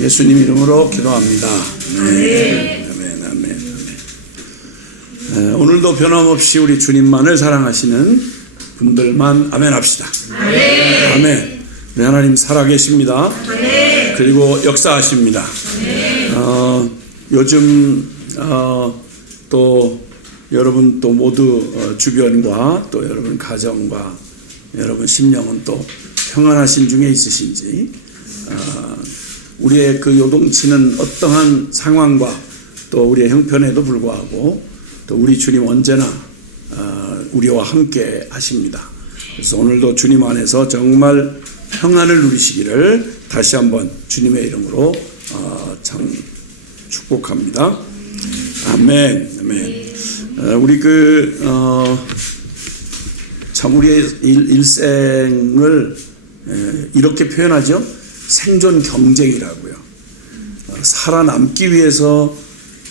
예수님 이름으로 기도합니다. 아멘. 아멘. 아멘. 아멘. 오늘도 변함없이 우리 주님만을 사랑하시는 분들만 아멘 합시다. 아멘. 아멘. 네, 하나님 살아계십니다. 아멘. 그리고 역사하십니다. 아멘. 요즘 또 여러분 또 모두 주변과 또 여러분 가정과 여러분 심령은 또 평안하신 중에 있으신지, 우리의 그 요동치는 어떠한 상황과 또 우리의 형편에도 불구하고 또 우리 주님 언제나 우리와 함께 하십니다. 그래서 오늘도 주님 안에서 정말 평안을 누리시기를 다시 한번 주님의 이름으로 참 축복합니다. 아멘. 아멘. 우리 참 우리의 일생을 이렇게 표현하죠. 생존 경쟁이라고요. 살아남기 위해서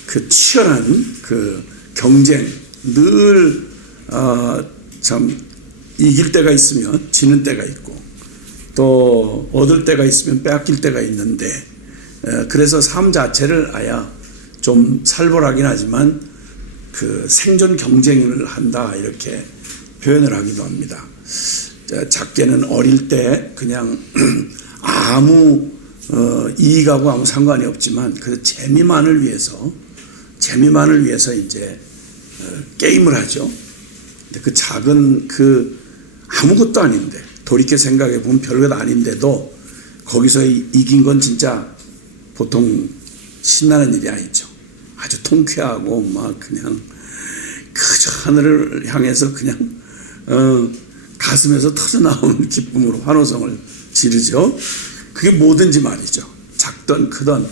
그 치열한 그 경쟁, 늘 참 이길 때가 있으면 지는 때가 있고 또 얻을 때가 있으면 빼앗길 때가 있는데, 그래서 삶 자체를 아야 좀 살벌하긴 하지만 그 생존 경쟁을 한다 이렇게 표현을 하기도 합니다. 작게는 어릴 때 그냥 아무 이익하고 아무 상관이 없지만 그 재미만을 위해서 이제 게임을 하죠. 근데 그 작은 그 아무것도 아닌데 돌이켜 생각해 보면 별것 아닌데도 거기서 이긴 건 진짜 보통 신나는 일이 아니죠. 아주 통쾌하고 막 그냥 그저 하늘을 향해서 그냥 가슴에서 터져나오는 기쁨으로 환호성을 지르죠. 그게 뭐든지 말이죠. 작든 크든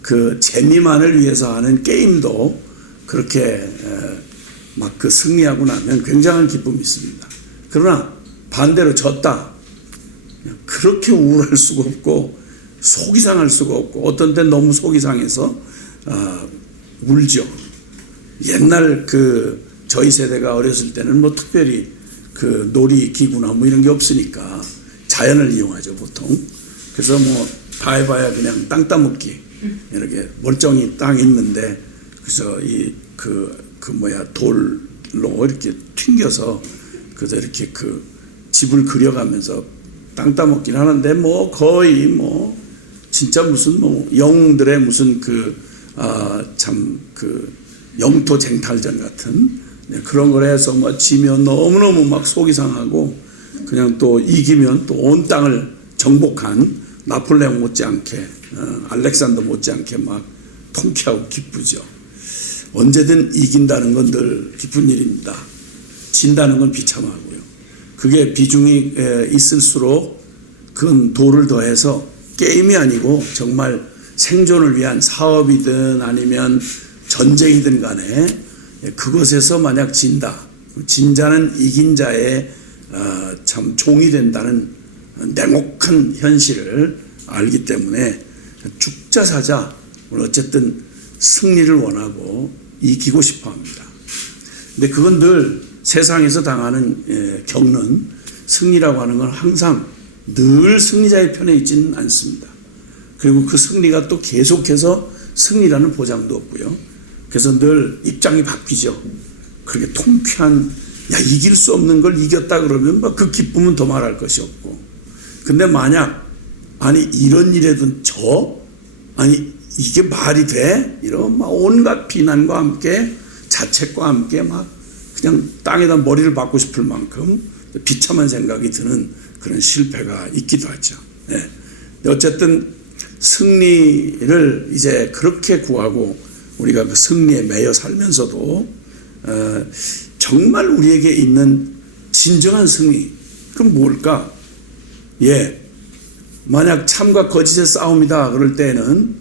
그 재미만을 위해서 하는 게임도 그렇게 막 그 승리하고 나면 굉장한 기쁨이 있습니다. 그러나 반대로 졌다, 그렇게 우울할 수가 없고 속이 상할 수가 없고 어떤 때 너무 속이 상해서 울죠. 옛날 그 저희 세대가 어렸을 때는 뭐 특별히 그 놀이기구나 뭐 이런 게 없으니까 자연을 이용하죠 보통. 그래서 뭐 다 해봐야 그냥 땅 따먹기, 이렇게 멀쩡히 땅 있는데 그래서 돌로 이렇게 튕겨서 그래서 이렇게 그 집을 그려가면서 땅 따먹긴 하는데 뭐 거의 뭐 진짜 무슨 뭐 영웅들의 무슨 참 그 영토 쟁탈전 같은 그런 걸 해서 뭐 지면 너무너무 막 속이 상하고 그냥 또 이기면 또 온 땅을 정복한 나폴레옹 못지않게 알렉산더 못지않게 막 통쾌하고 기쁘죠. 언제든 이긴다는 건 늘 기쁜 일입니다. 진다는 건 비참하고요. 그게 비중이 있을수록 그건 도를 더해서 게임이 아니고 정말 생존을 위한 사업이든 아니면 전쟁이든 간에 그것에서 만약 진다, 진 자는 이긴 자의 참 종이 된다는 냉혹한 현실을 알기 때문에 죽자 사자 어쨌든 승리를 원하고 이기고 싶어 합니다. 근데 그건 늘 세상에서 겪는 승리라고 하는 건 항상 늘 승리자의 편에 있지는 않습니다. 그리고 그 승리가 또 계속해서 승리라는 보장도 없고요. 그래서 늘 입장이 바뀌죠. 그렇게 통쾌한, 이길 수 없는 걸 이겼다 그러면 뭐 그 기쁨은 더 말할 것이 없고. 근데 만약 이런 일에도 이게 말이 돼? 이런 막 온갖 비난과 함께 자책과 함께 막 그냥 땅에다 머리를 박고 싶을 만큼 비참한 생각이 드는 그런 실패가 있기도 하죠. 네. 어쨌든 승리를 이제 그렇게 구하고 우리가 그 승리에 매여 살면서도 정말 우리에게 있는 진정한 승리, 그럼 뭘까? 만약 참과 거짓의 싸움이다 그럴 때는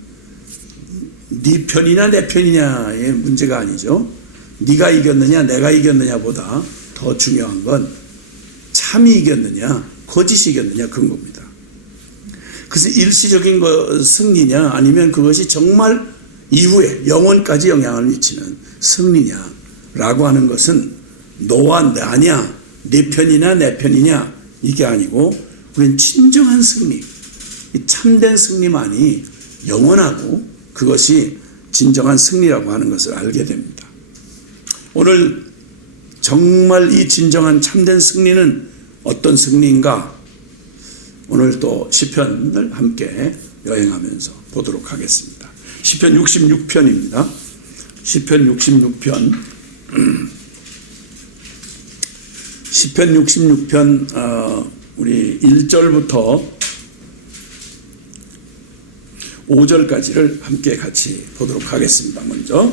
네 편이냐 내 편이냐의 문제가 아니죠. 네가 이겼느냐 내가 이겼느냐보다 더 중요한 건 참이 이겼느냐 거짓이 이겼느냐 그런 겁니다. 그래서 일시적인 승리냐 아니면 그것이 정말 이후에 영원까지 영향을 미치는 승리냐라고 하는 것은 너와 나냐 네 편이냐 내 편이냐 이게 아니고 우리는 진정한 승리, 참된 승리만이 영원하고 그것이 진정한 승리라고 하는 것을 알게 됩니다. 오늘 정말 이 진정한 참된 승리는 어떤 승리인가? 오늘 또 시편을 함께 여행하면서 보도록 하겠습니다. 시편 66편입니다. 시편 66편 시편 66편 우리 1절부터 5절까지를 함께 같이 보도록 하겠습니다. 먼저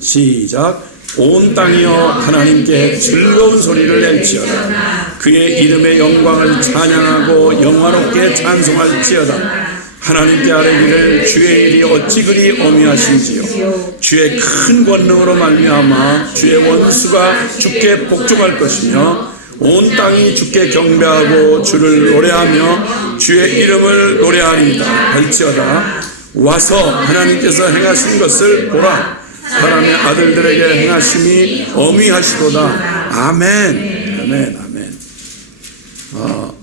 시작. 온 땅이여 하나님께 즐거운 소리를 낼지어다. 그의 이름의 영광을 찬양하고 영화롭게 찬송할지어다. 하나님께 아뢰기를 주의 일이 어찌 그리 어미하신지요. 주의 큰 권능으로 말미암아 주의 원수가 주께 복종할 것이며 온 땅이 주께 경배하고 주를 노래하며 주의 이름을 노래하리이다 할지어다. 와서 하나님께서 행하신 것을 보라. 사람의 아들들에게 행하심이 어미하시도다. 아멘. 아멘. 아멘.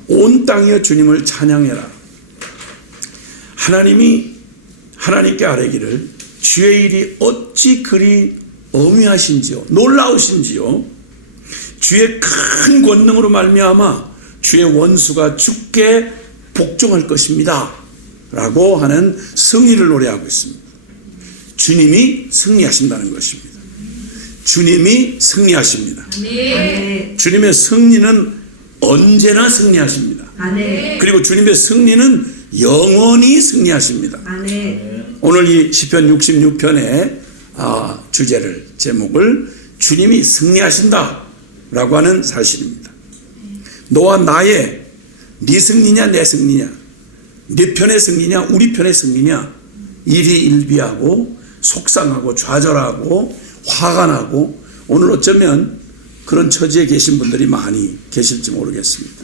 온 땅이여 주님을 찬양해라. 하나님이 하나님께 아뢰기를 주의 일이 어찌 그리 어미하신지요, 놀라우신지요. 주의 큰 권능으로 말미암아 주의 원수가 주께 복종할 것입니다 라고 하는 승리를 노래하고 있습니다. 주님이 승리하신다는 것입니다. 주님이 승리하십니다. 아멘. 주님의 승리는 언제나 승리하십니다. 아멘. 그리고 주님의 승리는 영원히 승리하십니다. 아멘. 오늘 이 시편 66편의 주제를, 제목을 주님이 승리하신다 라고 하는 사실입니다. 너와 나의, 네 승리냐 내 승리냐, 네 편의 승리냐 우리 편의 승리냐, 일희일비하고 속상하고 좌절하고 화가 나고, 오늘 어쩌면 그런 처지에 계신 분들이 많이 계실지 모르겠습니다.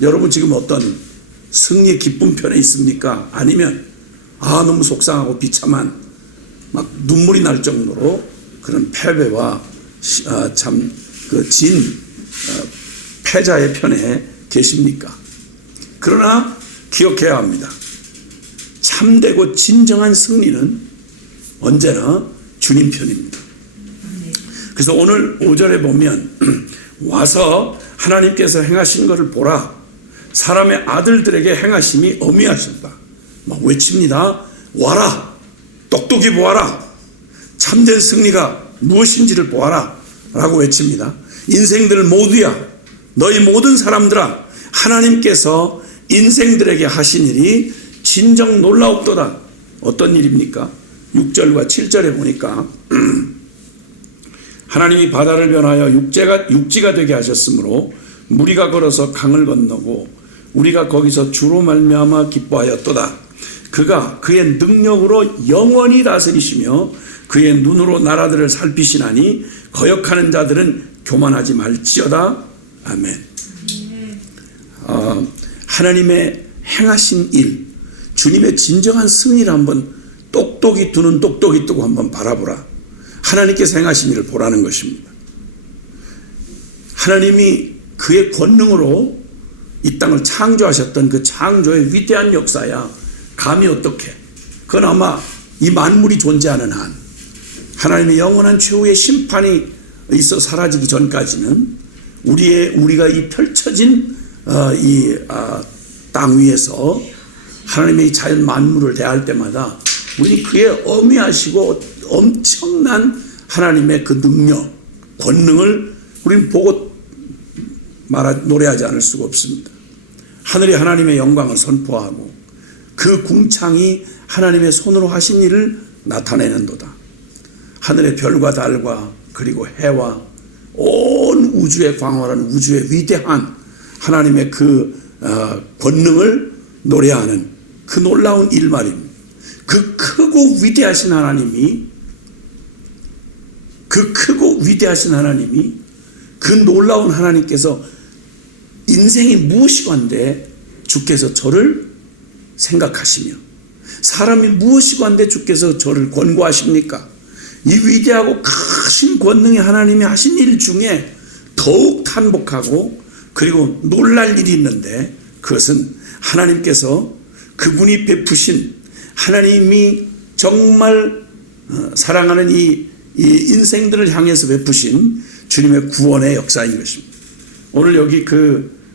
여러분 지금 어떤 승리의 기쁨 편에 있습니까? 아니면 너무 속상하고 비참한 막 눈물이 날 정도로 그런 패배와 참 그 패자의 편에 계십니까? 그러나 기억해야 합니다. 참되고 진정한 승리는 언제나 주님 편입니다. 그래서 오늘 5절에 보면 와서 하나님께서 행하신 것을 보라. 사람의 아들들에게 행하심이 어미하신다. 막 외칩니다. 와라. 똑똑히 보아라. 참된 승리가 무엇인지를 보아라 라고 외칩니다. 인생들 모두야, 너희 모든 사람들아, 하나님께서 인생들에게 하신 일이 진정 놀라웠도다. 어떤 일입니까? 6절과 7절에 보니까 하나님이 바다를 변하여 육지가 되게 하셨으므로 무리가 걸어서 강을 건너고 우리가 거기서 주로 말미암아 기뻐하였도다. 그가 그의 능력으로 영원히 다스리시며 그의 눈으로 나라들을 살피시나니 거역하는 자들은 교만하지 말지어다. 아멘. 하나님의 행하신 일, 주님의 진정한 승리를 한번 똑똑히 두는 똑똑히 뜨고 한번 바라보라. 하나님께서 행하신 일을 보라는 것입니다. 하나님이 그의 권능으로 이 땅을 창조하셨던 그 창조의 위대한 역사야 감히 어떻게, 그건 아마 이 만물이 존재하는 한 하나님의 영원한 최후의 심판이 있어 사라지기 전까지는 우리가 이 펼쳐진 땅 위에서 하나님의 자연 만물을 대할 때마다 우리 그의 어미하시고 엄청난 하나님의 그 능력, 권능을 우리는 보고 노래하지 않을 수가 없습니다. 하늘이 하나님의 영광을 선포하고 그 궁창이 하나님의 손으로 하신 일을 나타내는도다. 하늘의 별과 달과 그리고 해와 온 우주의 광활한 우주의 위대한 하나님의 그 권능을 노래하는 그 놀라운 일 말입니다. 그 크고 위대하신 하나님이, 그 놀라운 하나님께서 인생이 무엇이건데 주께서 저를 생각하시며, 사람이 무엇이건데 주께서 저를 권고하십니까? 이 위대하고 크신 권능의 하나님이 하신 일 중에 더욱 탄복하고 그리고 놀랄 일이 있는데, 그것은 하나님께서 그분이 베푸신 하나님이 정말 사랑하는 이 인생들을 향해서 베푸신 주님의 구원의 역사인 것입니다. 오늘 여기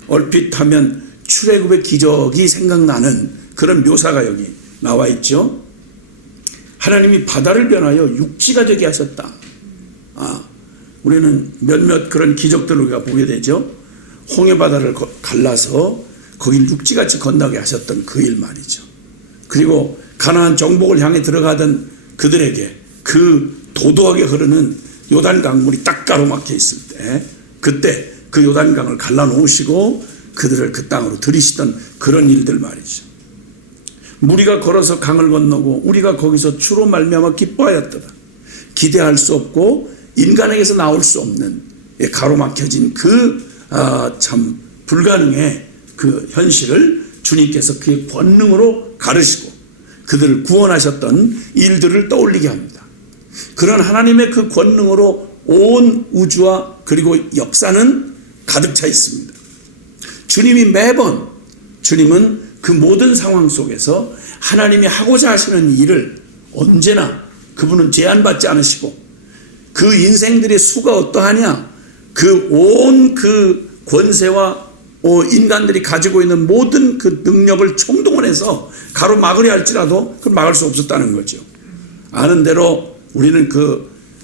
얼핏 하면 출애굽의 기적이 생각나는 그런 묘사가 여기 나와 있죠. 하나님이 바다를 변하여 육지가 되게 하셨다. 우리는 몇몇 그런 기적들을 우리가 보게 되죠. 홍해바다를 갈라서 거길 육지같이 건너게 하셨던 그 일 말이죠. 그리고 가나안 정복을 향해 들어가던 그들에게 그 도도하게 흐르는 요단 물이 딱 가로막혀 있을 때 그때 그 요단강을 갈라놓으시고 그들을 그 땅으로 들이시던 그런 일들 말이죠. 무리가 걸어서 강을 건너고 우리가 거기서 주로 말미암아 기뻐하였도다. 기대할 수 없고 인간에게서 나올 수 없는 가로막혀진 참 불가능의 그 현실을 주님께서 그의 권능으로 가르시고 그들을 구원하셨던 일들을 떠올리게 합니다. 그런 하나님의 그 권능으로 온 우주와 그리고 역사는 가득 차 있습니다. 주님은 그 모든 상황 속에서 하나님이 하고자 하시는 일을 언제나 그분은 제한받지 않으시고 그 인생들의 수가 어떠하냐, 온 권세와 인간들이 가지고 있는 모든 그 능력을 총동원해서 가로막으려 할지라도 그걸 막을 수 없었다는 거죠. 아는 대로 우리는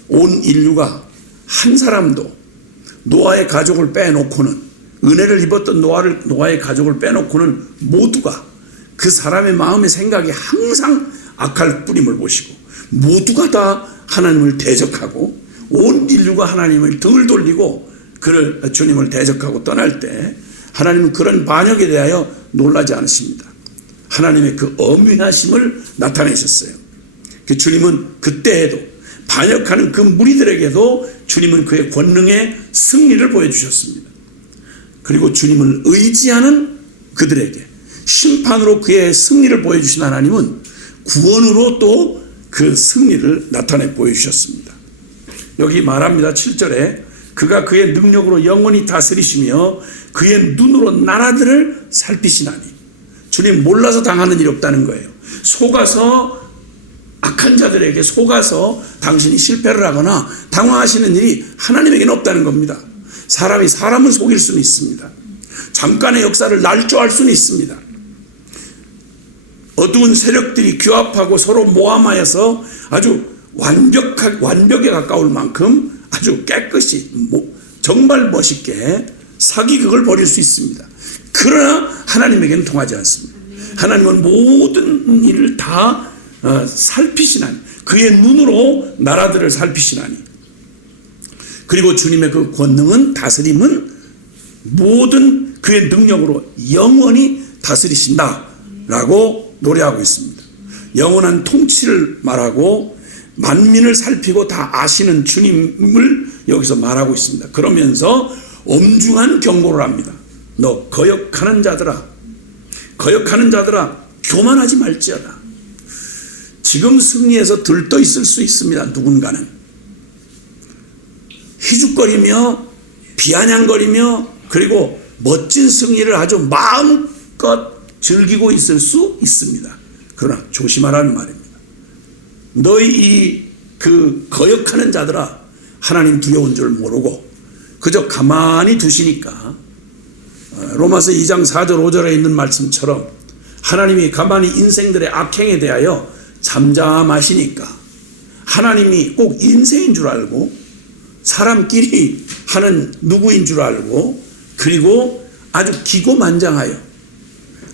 온 인류가 한 사람도 노아의 가족을 빼놓고는 은혜를 입었던 노아의 가족을 빼놓고는 모두가 그 사람의 마음의 생각이 항상 악할 뿌림을 보시고 모두가 다 하나님을 대적하고 온 인류가 하나님을 등을 돌리고 주님을 대적하고 떠날 때 하나님은 그런 반역에 대하여 놀라지 않으십니다. 하나님의 그 엄위하심을 나타내셨어요. 주님은 그때에도 반역하는 그 무리들에게도 주님은 그의 권능의 승리를 보여주셨습니다. 그리고 주님을 의지하는 그들에게 심판으로 그의 승리를 보여주신 하나님은 구원으로 또 그 승리를 나타내 보여주셨습니다. 여기 말합니다. 7절에 그가 그의 능력으로 영원히 다스리시며 그의 눈으로 나라들을 살피시나니. 주님 몰라서 당하는 일이 없다는 거예요. 속아서 악한 자들에게 속아서 당신이 실패를 하거나 당황하시는 일이 하나님에게는 없다는 겁니다. 사람이 사람을 속일 수는 있습니다. 잠깐의 역사를 날조할 수는 있습니다. 어두운 세력들이 규합하고 서로 모함하여서 아주 완벽에 가까울 만큼 아주 깨끗이 정말 멋있게 사기극을 벌일 수 있습니다. 그러나 하나님에게는 통하지 않습니다. 하나님은 모든 일을 다 살피시나니, 그의 눈으로 나라들을 살피시나니. 그리고 주님의 그 권능은, 다스림은 모든 그의 능력으로 영원히 다스리신다라고 노래하고 있습니다. 영원한 통치를 말하고 만민을 살피고 다 아시는 주님을 여기서 말하고 있습니다. 그러면서 엄중한 경고를 합니다. 너 거역하는 자들아 교만하지 말지어다. 지금 승리해서 들떠 있을 수 있습니다. 누군가는 희죽거리며 비아냥거리며 그리고 멋진 승리를 아주 마음껏 즐기고 있을 수 있습니다. 그러나 조심하라는 말입니다. 너희 거역하는 자들아, 하나님 두려운 줄 모르고 그저 가만히 두시니까, 로마서 2장 4절 5절에 있는 말씀처럼 하나님이 가만히 인생들의 악행에 대하여 잠잠하시니까 하나님이 꼭 인생인 줄 알고 사람끼리 하는 누구인 줄 알고 그리고 아주 기고만장하여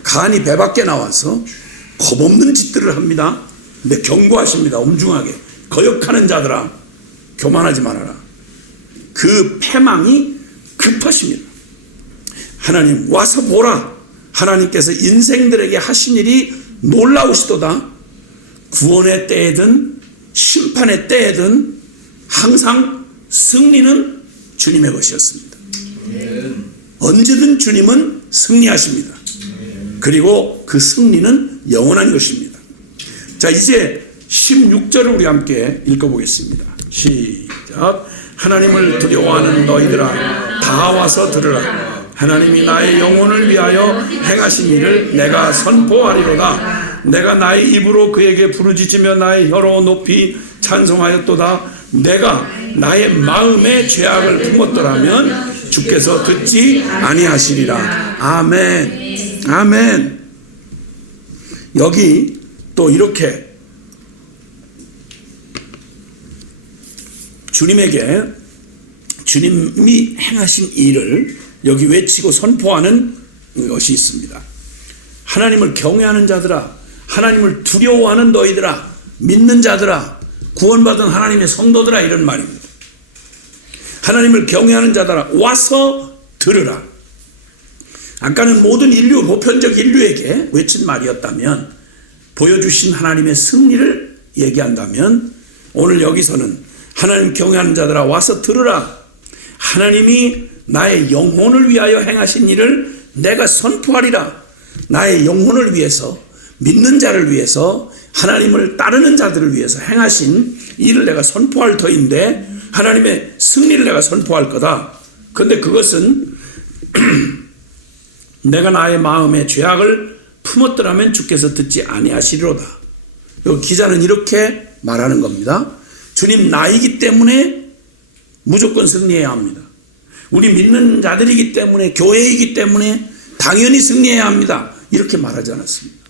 간이 배 밖에 나와서 겁없는 짓들을 합니다. 근데 경고하십니다. 엄중하게. 거역하는 자들아 교만하지 말아라. 그 패망이 급하십니다. 하나님 와서 보라. 하나님께서 인생들에게 하신 일이 놀라우시도다. 구원의 때에든 심판의 때에든 항상 승리는 주님의 것이었습니다. 언제든 주님은 승리하십니다. 그리고 그 승리는 영원한 것입니다. 자, 이제 16절을 우리 함께 읽어보겠습니다. 시작. 하나님을 두려워하는 너희들아 다 와서 들으라. 하나님이 나의 영혼을 위하여 행하신 일을 내가 선포하리로다. 내가 나의 입으로 그에게 부르짖으며 나의 혀로 높이 찬송하였도다. 내가 나의 마음의 죄악을 품었더라면 주께서 듣지 아니하시리라. 아멘. 아멘. 여기 또 이렇게 주님에게 주님이 행하신 일을 여기 외치고 선포하는 것이 있습니다. 하나님을 경외하는 자들아, 하나님을 두려워하는 너희들아, 믿는 자들아, 구원받은 하나님의 성도들아, 이런 말입니다. 하나님을 경외하는 자들아, 와서 들으라. 아까는 모든 인류, 보편적 인류에게 외친 말이었다면, 보여주신 하나님의 승리를 얘기한다면, 오늘 여기서는 하나님 경외하는 자들아, 와서 들으라. 하나님이 나의 영혼을 위하여 행하신 일을 내가 선포하리라. 나의 영혼을 위해서, 믿는 자를 위해서, 하나님을 따르는 자들을 위해서 행하신 일을 내가 선포할 터인데, 하나님의 승리를 내가 선포할 거다. 그런데 그것은 내가 나의 마음의 죄악을 품었더라면 주께서 듣지 아니하시리로다. 여기 기자는 이렇게 말하는 겁니다. 주님 나이기 때문에 무조건 승리해야 합니다. 우리 믿는 자들이기 때문에, 교회이기 때문에 당연히 승리해야 합니다. 이렇게 말하지 않았습니다.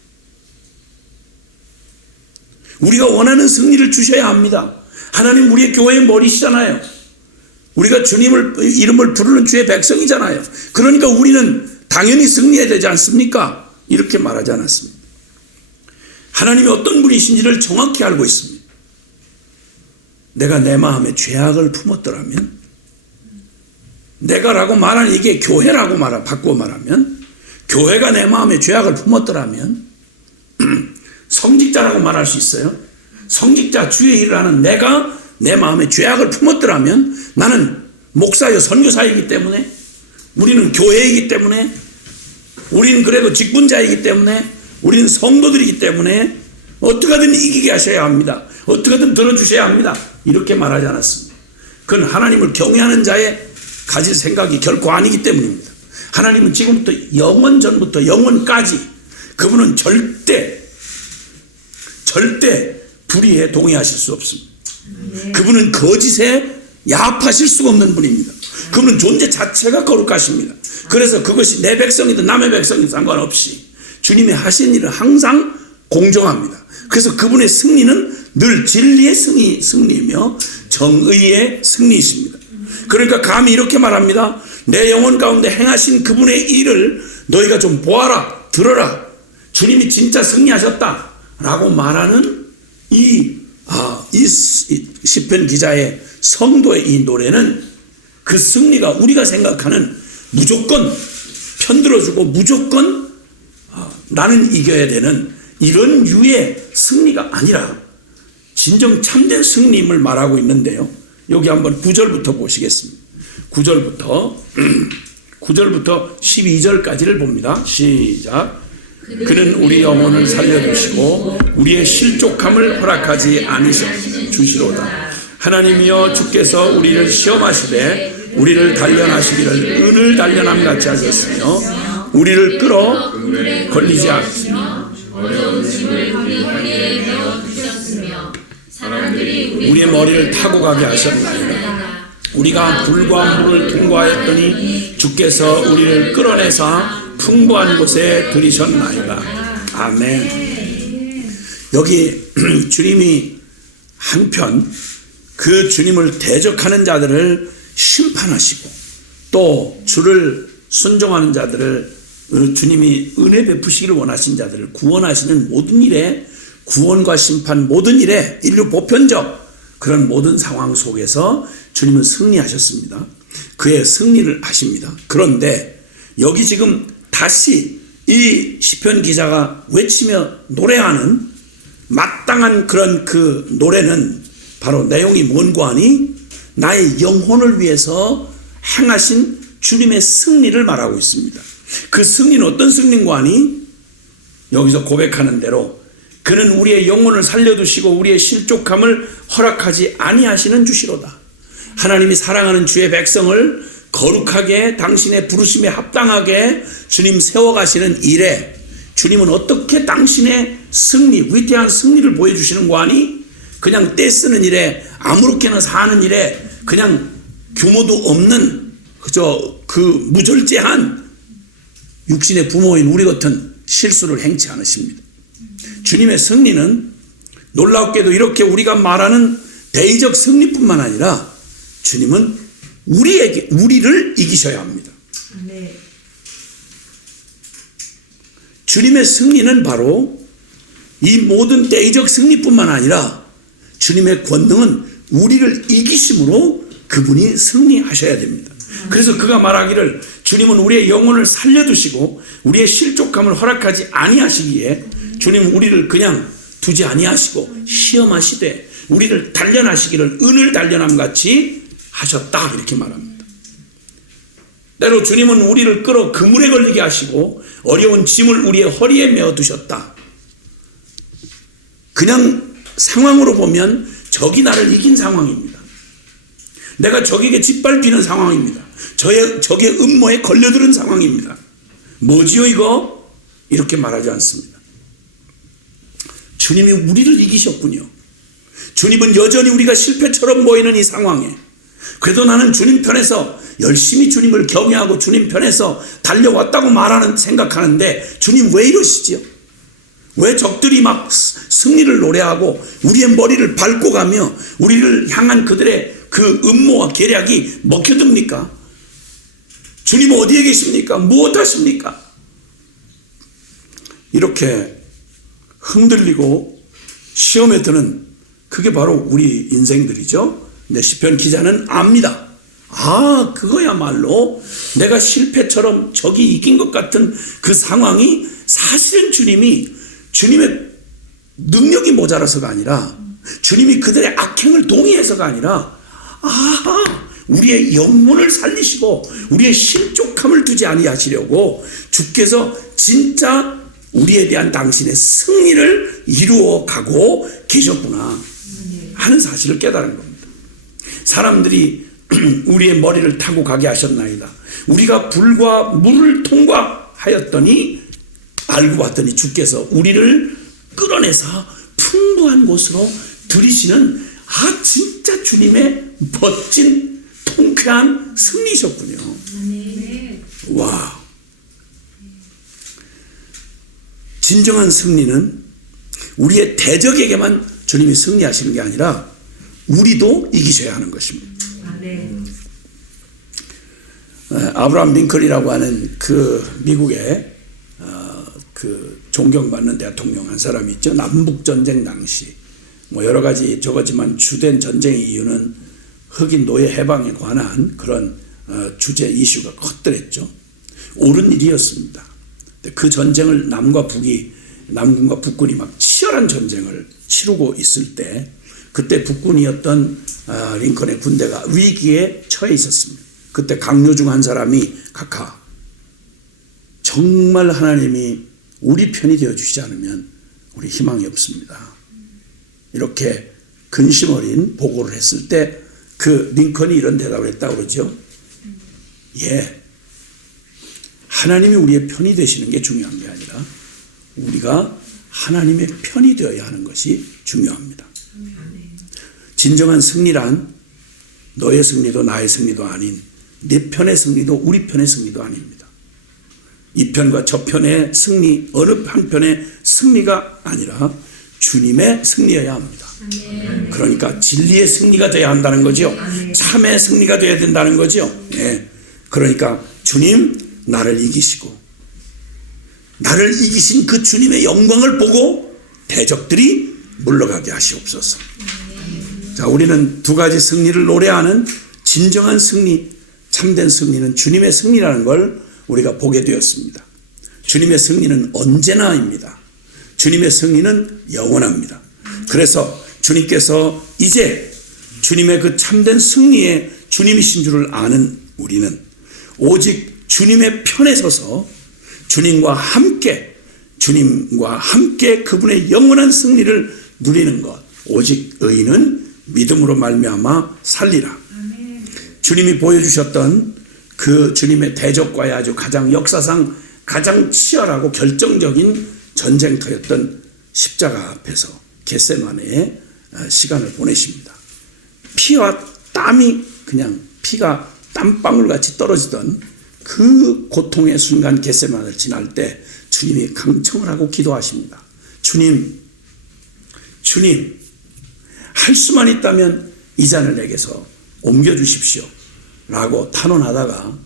우리가 원하는 승리를 주셔야 합니다. 하나님 우리의 교회의 머리시잖아요. 우리가 주님을 이름을 부르는 주의 백성이잖아요. 그러니까 우리는 당연히 승리해야 되지 않습니까? 이렇게 말하지 않았습니다. 하나님이 어떤 분이신지를 정확히 알고 있습니다. 내가 내 마음에 죄악을 품었더라면, 내가라고 말하는 이게 교회라고 바꾸어 말하면, 교회가 내 마음에 죄악을 품었더라면 성직자라고 말할 수 있어요. 성직자 주의 일을 하는 내가 내 마음에 죄악을 품었더라면, 나는 목사요 선교사이기 때문에, 우리는 교회이기 때문에, 우리는 그래도 직분자이기 때문에, 우리는 성도들이기 때문에 어떻게든 이기게 하셔야 합니다. 어떻게든 들어주셔야 합니다. 이렇게 말하지 않았습니다. 그건 하나님을 경외하는 자의 가질 생각이 결코 아니기 때문입니다. 하나님은 지금부터 영원 전부터 영원까지 그분은 절대 불의에 동의하실 수 없습니다. 그분은 거짓에 야합하실 수가 없는 분입니다. 그분은 존재 자체가 거룩하십니다. 그래서 그것이 내 백성이든 남의 백성이든 상관없이 주님이 하신 일은 항상 공정합니다. 그래서 그분의 승리는 늘 진리의 승리이며 정의의 승리이십니다. 그러니까 감히 이렇게 말합니다. 내 영혼 가운데 행하신 그분의 일을 너희가 좀 보아라, 들어라. 주님이 진짜 승리하셨다 라고 말하는 이 시편 기자의 성도의 이 노래는 그 승리가 우리가 생각하는 무조건 편들어주고 무조건 나는 이겨야 되는 이런 유의 승리가 아니라 진정 참된 승리임을 말하고 있는데요. 여기 한번 9절부터 보시겠습니다. 9절부터 12절까지를 봅니다. 시작. 그는 우리 영혼을 살려주시고 우리의 실족함을 허락하지 않으시로다. 하나님이여 주께서 우리를 시험하시되 우리를 단련하시기를 은을 단련함 같이 하셨으며 우리를 끌어 걸리지 않으시며 우리의 머리를 타고 가게 하셨나이다. 우리가 불과 물을 통과하였더니 주께서 우리를 끌어내사 풍부한 곳에 들이셨나이다. 아멘. 여기 주님이 한편 그 주님을 대적하는 자들을 심판하시고 또 주를 순종하는 자들을 주님이 은혜 베푸시기를 원하신 자들을 구원하시는 모든 일에 구원과 심판 모든 일에 인류 보편적 그런 모든 상황 속에서 주님은 승리하셨습니다. 그의 승리를 하십니다. 그런데 여기 지금 다시 이 시편 기자가 외치며 노래하는 마땅한 그런 그 노래는 바로 내용이 뭔고 하니 나의 영혼을 위해서 행하신 주님의 승리를 말하고 있습니다. 그 승리는 어떤 승리인고 하니 여기서 고백하는 대로 그는 우리의 영혼을 살려두시고 우리의 실족함을 허락하지 아니하시는 주시로다. 하나님이 사랑하는 주의 백성을 거룩하게 당신의 부르심에 합당하게 주님 세워가시는 일에 주님은 어떻게 당신의 승리, 위대한 승리를 보여주시는 거 아니? 그냥 떼쓰는 일에, 아무렇게나 사는 일에, 그냥 규모도 없는 그 무절제한 육신의 부모인 우리 같은 실수를 행치 않으십니다. 주님의 승리는 놀랍게도 이렇게 우리가 말하는 대의적 승리뿐만 아니라 주님은 우리를 이기셔야 합니다. 네. 주님의 승리는 바로 이 모든 대의적 승리뿐만 아니라 주님의 권능은 우리를 이기심으로 그분이 승리하셔야 됩니다. 그래서 그가 말하기를 주님은 우리의 영혼을 살려두시고 우리의 실족함을 허락하지 아니하시기에 주님은 우리를 그냥 두지 아니하시고 시험하시되 우리를 단련하시기를 은을 단련함 같이 하셨다, 이렇게 말합니다. 때로 주님은 우리를 끌어 그물에 걸리게 하시고 어려운 짐을 우리의 허리에 메어 두셨다. 그냥 상황으로 보면 적이 나를 이긴 상황입니다. 내가 적에게 짓밟히는 상황입니다. 적의 음모에 걸려드는 상황입니다. 뭐지요 이거? 이렇게 말하지 않습니다. 주님이 우리를 이기셨군요. 주님은 여전히 우리가 실패처럼 보이는 이 상황에 그래도 나는 주님 편에서 열심히 주님을 경외하고 주님 편에서 달려왔다고 생각하는데 주님 왜 이러시지요? 왜 적들이 막 승리를 노래하고 우리의 머리를 밟고 가며 우리를 향한 그들의 그 음모와 계략이 먹혀듭니까? 주님 어디에 계십니까? 무엇 하십니까? 이렇게 흔들리고 시험에 드는 그게 바로 우리 인생들이죠. 근데 시편 기자는 압니다. 그거야말로 내가 실패처럼 적이 이긴 것 같은 그 상황이 사실은 주님의 능력이 모자라서가 아니라 주님이 그들의 악행을 동의해서가 아니라 우리의 영혼을 살리시고 우리의 실족함을 두지 아니하시려고 주께서 진짜 우리에 대한 당신의 승리를 이루어 가고 계셨구나 하는 사실을 깨달은 겁니다. 사람들이 우리의 머리를 타고 가게 하셨나이다. 우리가 불과 물을 통과하였더니 알고 봤더니 주께서 우리를 끌어내서 풍부한 곳으로 들이시는 진짜 주님의 멋진 통쾌한 승리셨군요. 와, 진정한 승리는 우리의 대적에게만 주님이 승리하시는 게 아니라 우리도 이기셔야 하는 것입니다. 아브라함 링컨이라고 하는 그 미국의 그 존경받는 대통령 한 사람이 있죠. 남북전쟁 당시 여러 가지 저거지만 주된 전쟁의 이유는 흑인 노예 해방에 관한 그런 주제 이슈가 컸더랬죠. 옳은 일이었습니다. 그 전쟁을 남군과 북군이 막 치열한 전쟁을 치르고 있을 때 그때 북군이었던 링컨의 군대가 위기에 처해 있었습니다. 그때 강요 중 한 사람이 각하, 정말 하나님이 우리 편이 되어주시지 않으면 우리 희망이 없습니다. 이렇게 근심 어린 보고를 했을 때 그 링컨이 이런 대답을 했다고 그러죠. 하나님이 우리의 편이 되시는 게 중요한 게 아니라 우리가 하나님의 편이 되어야 하는 것이 중요합니다. 진정한 승리란 너의 승리도 나의 승리도 아닌 내 편의 승리도 우리 편의 승리도 아닙니다. 이 편과 저 편의 승리, 어느 한편의 승리가 아니라 주님의 승리여야 합니다. 그러니까 진리의 승리가 되어야 한다는 거죠. 참의 승리가 되어야 된다는 거죠. 그러니까 주님 나를 이기시고 나를 이기신 그 주님의 영광을 보고 대적들이 물러가게 하시옵소서. 자, 우리는 두 가지 승리를 노래하는 진정한 승리, 참된 승리는 주님의 승리라는 걸 우리가 보게 되었습니다. 주님의 승리는 언제나입니다. 주님의 승리는 영원합니다. 그래서 주님께서 이제 주님의 그 참된 승리의 주님이신 줄을 아는 우리는 오직 주님의 편에 서서 주님과 함께 그분의 영원한 승리를 누리는 것, 오직 의인은 믿음으로 말미암아 살리라. 주님이 보여주셨던 그 주님의 대적과의 아주 가장 역사상 가장 치열하고 결정적인 전쟁터였던 십자가 앞에서 겟세마네의 시간을 보내십니다. 피와 땀이 그냥 피가 땀방울같이 떨어지던 그 고통의 순간 겟세마네를 지날 때 주님이 강청을 하고 기도하십니다. 주님, 할 수만 있다면 이 잔을 내게서 옮겨주십시오 라고 탄원하다가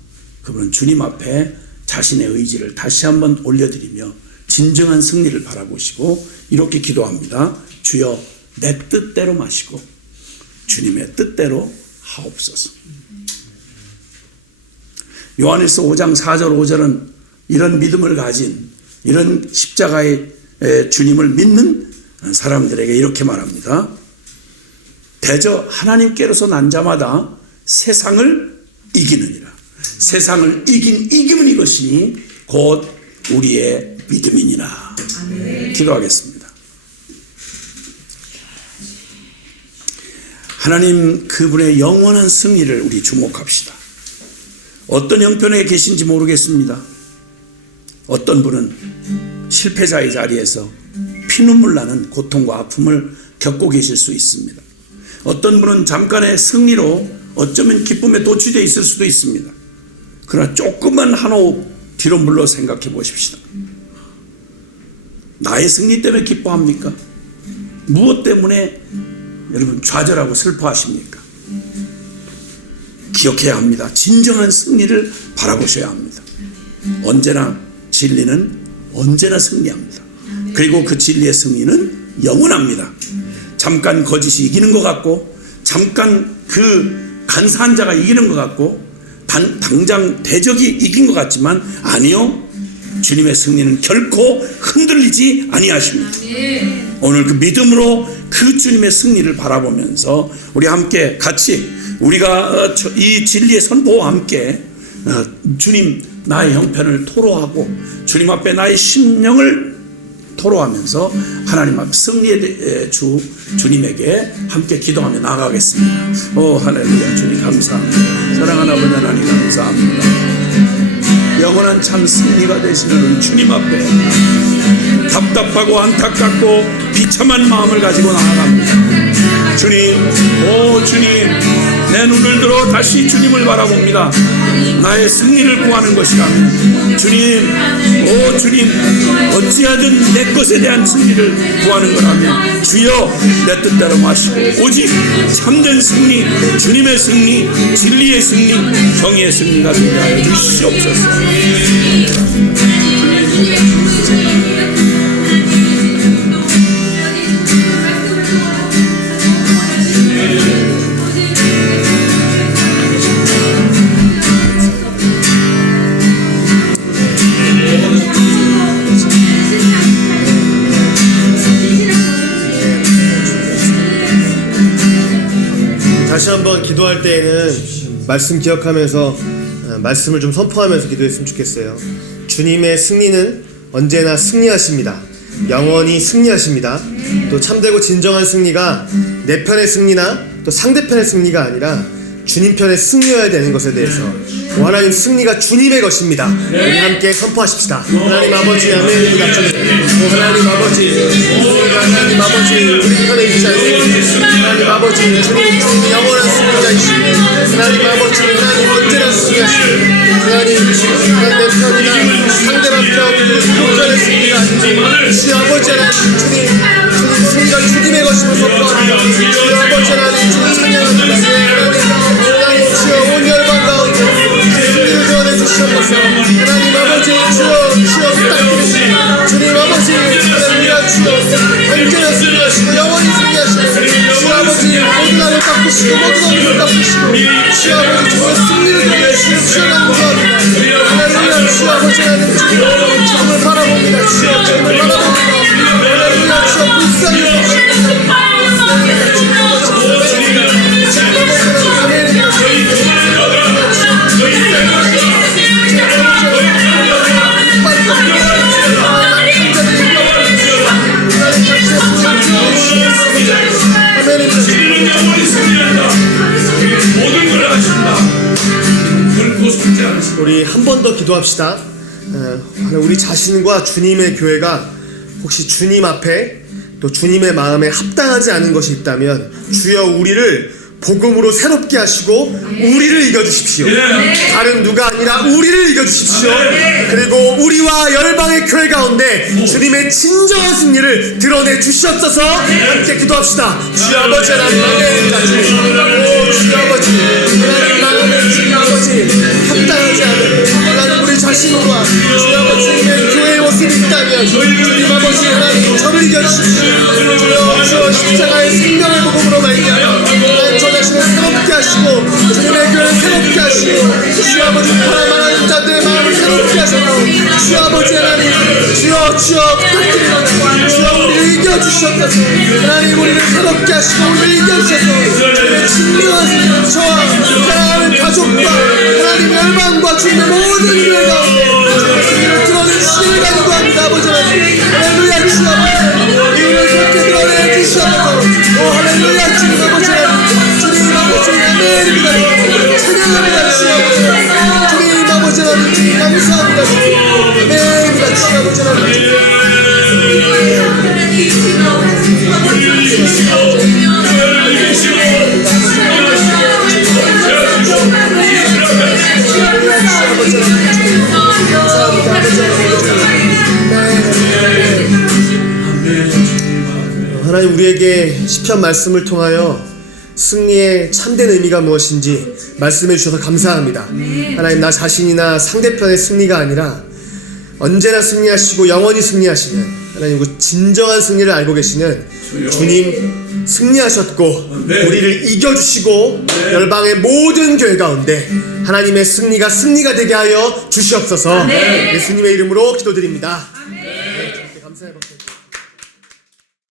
그분은 주님 앞에 자신의 의지를 다시 한번 올려드리며 진정한 승리를 바라보시고 이렇게 기도합니다. 주여, 내 뜻대로 마시고 주님의 뜻대로 하옵소서. 요한일서 5장 4절 5절은 이런 믿음을 가진 이런 십자가의 주님을 믿는 사람들에게 이렇게 말합니다. 대저 하나님께로서 난 자마다 세상을 이기느니라. 세상을 이김은 이것이니 곧 우리의 믿음이니라. 아멘. 기도하겠습니다. 하나님, 그분의 영원한 승리를 우리 주목합시다. 어떤 형편에 계신지 모르겠습니다. 어떤 분은 실패자의 자리에서 피눈물 나는 고통과 아픔을 겪고 계실 수 있습니다. 어떤 분은 잠깐의 승리로 어쩌면 기쁨에 도취되어 있을 수도 있습니다. 그러나 조금만 한 호흡 뒤로 물러 생각해 보십시다. 나의 승리 때문에 기뻐합니까? 무엇 때문에 여러분 좌절하고 슬퍼하십니까? 기억해야 합니다. 진정한 승리를 바라보셔야 합니다. 언제나 진리는 언제나 승리합니다. 그리고 그 진리의 승리는 영원합니다. 잠깐 거짓이 이기는 것 같고, 잠깐 그 간사한 자가 이기는 것 같고, 당장 대적이 이긴 것 같지만 아니요, 주님의 승리는 결코 흔들리지 아니하십니다. 오늘 그 믿음으로 그 주님의 승리를 바라보면서 우리 함께 같이 우리가 이 진리의 선포와 함께 주님, 나의 형편을 토로하고 주님 앞에 나의 심령을 토로하면서 하나님 앞 승리의 주님에게 함께 기도하며 나아가겠습니다. 오 할렐루야. 주님 감사합니다. 사랑하는 아버지 하나님 감사합니다. 영원한 참 승리가 되시는 우리 주님 앞에 답답하고 안타깝고 비참한 마음을 가지고 나아갑니다. 주님, 오 주님, 내 눈을 들어 다시 주님을 바라봅니다. 나의 승리를 구하는 것이라면 주님, 오 주님, 어찌하든 내 것에 대한 승리를 구하는 거라면 주여, 내 뜻대로 마시고 오직 참된 승리, 주님의 승리, 진리의 승리, 정의의 승리가 되게 하여 주시옵소서. 다시 한번 기도할 때에는 말씀 기억하면서 말씀을 좀 선포하면서 기도했으면 좋겠어요. 주님의 승리는 언제나 승리하십니다. 영원히 승리하십니다. 또 참되고 진정한 승리가 내 편의 승리나 또 상대편의 승리가 아니라 주님 편의 승리여야 되는 것에 대해서 하나님 승리가 주님의 것입니다. 우리 함께 선포하십시다. 하나님 아버지, 아멘입니다. 하나님 아버지, 하나님 아버지, 우리 편에 있지 않습니다. 하나님 아버지, 주님 영원한 승리자이시고, 하나님 아버지, 하나님 언제나 승리하시고, 하나님 내 편이나 상대방 편 편의 승리가 아니지 주 아버지 하나님, 주님 승리가 주님의 것임을 선포합니다. 주 아버지 하나님, 주님 찬양합니다. 하나님 주여 온 열방 가운데 승리를 주원해 주시옵소서. 하나님 아버지, 주여 부탁드립니다. 주님 아버지, 할렐루야. 주여 언제나 승리하시고 영원히 승리하시고, 주 아버지 모든 나를 깎으시고 모든 어둠을 깎으시고, 주 아버지 주의 승리를 드려주시는 주여는 구합니다. 할렐루야. 주 아버지 하나님, 주님을 바라봅니다. 주여 주님을 바라봅니다. 할렐루야. 주여 불쌍히 여기십니다. 우리 한 번 더 기도합시다. 우리 자신과 주님의 교회가 혹시 주님 앞에 또 주님의 마음에 합당하지 않은 것이 있다면 주여 우리를 복음으로 새롭게 하시고 우리를 이겨주십시오. 다른 누가 아니라 우리를 이겨주십시오. 그리고 우리와 열방의 교회 가운데 주님의 진정한 승리를 드러내 주시옵소서. 함께 기도합시다. 주여 아버지 하나님, 오 주여 아버지 하나님, 마음에 주여 아버지 합당하지 않은 하나님 우리 자신과 주여 아버지 주님의 교회의 모습이 있다면 주님 아버지 하나님 저를 이겨주십시오. 주여 십자가의 생명의 복음으로 말미암아 저 자신을 새롭게 하시고 주님의 교회를 새롭게 하시고 주여 아버지 바라만하는 자들의 마음을 새롭게 하셔서 주여 아버지 하나님 주여 부탁드립니다. 주여 우리를 이겨주시옵소서. 하나님 우리를 새롭게 하시고 우리를 이겨주셔서 주님의 진정한 저와 사랑하는 가족과 하나님 열방과 주님의 모든 교회 가운데 주님의 승리를 드러내주시기를 간구합니다. 아버지 하나님 할렐루야. 주여 아버지 이유를 그렇게 드러내 주시옵소서. 오 할렐루야. 주님 아버지 하나님 주님 아버지 아멘입니다. 찬양합니다. 주여 아버지 주님 아버지 하나님 주님 감사합니다. 아멘입니다. 주여 아버지 하나님 하나님 우리에게 시편 말씀을 통하여 승리의 참된 의미가 무엇인지 말씀해 주셔서 감사합니다. 하나님 나 자신이나 상대편의 승리가 아니라 언제나 승리하시고 영원히 승리하시는 하나님 그 진정한 승리를 알고 계시는 주님 승리하셨고 우리를 이겨주시고 열방의 모든 교회 가운데 하나님의 승리가 되게 하여 주시옵소서. 예수님의 이름으로 기도드립니다. 감사해 박사님.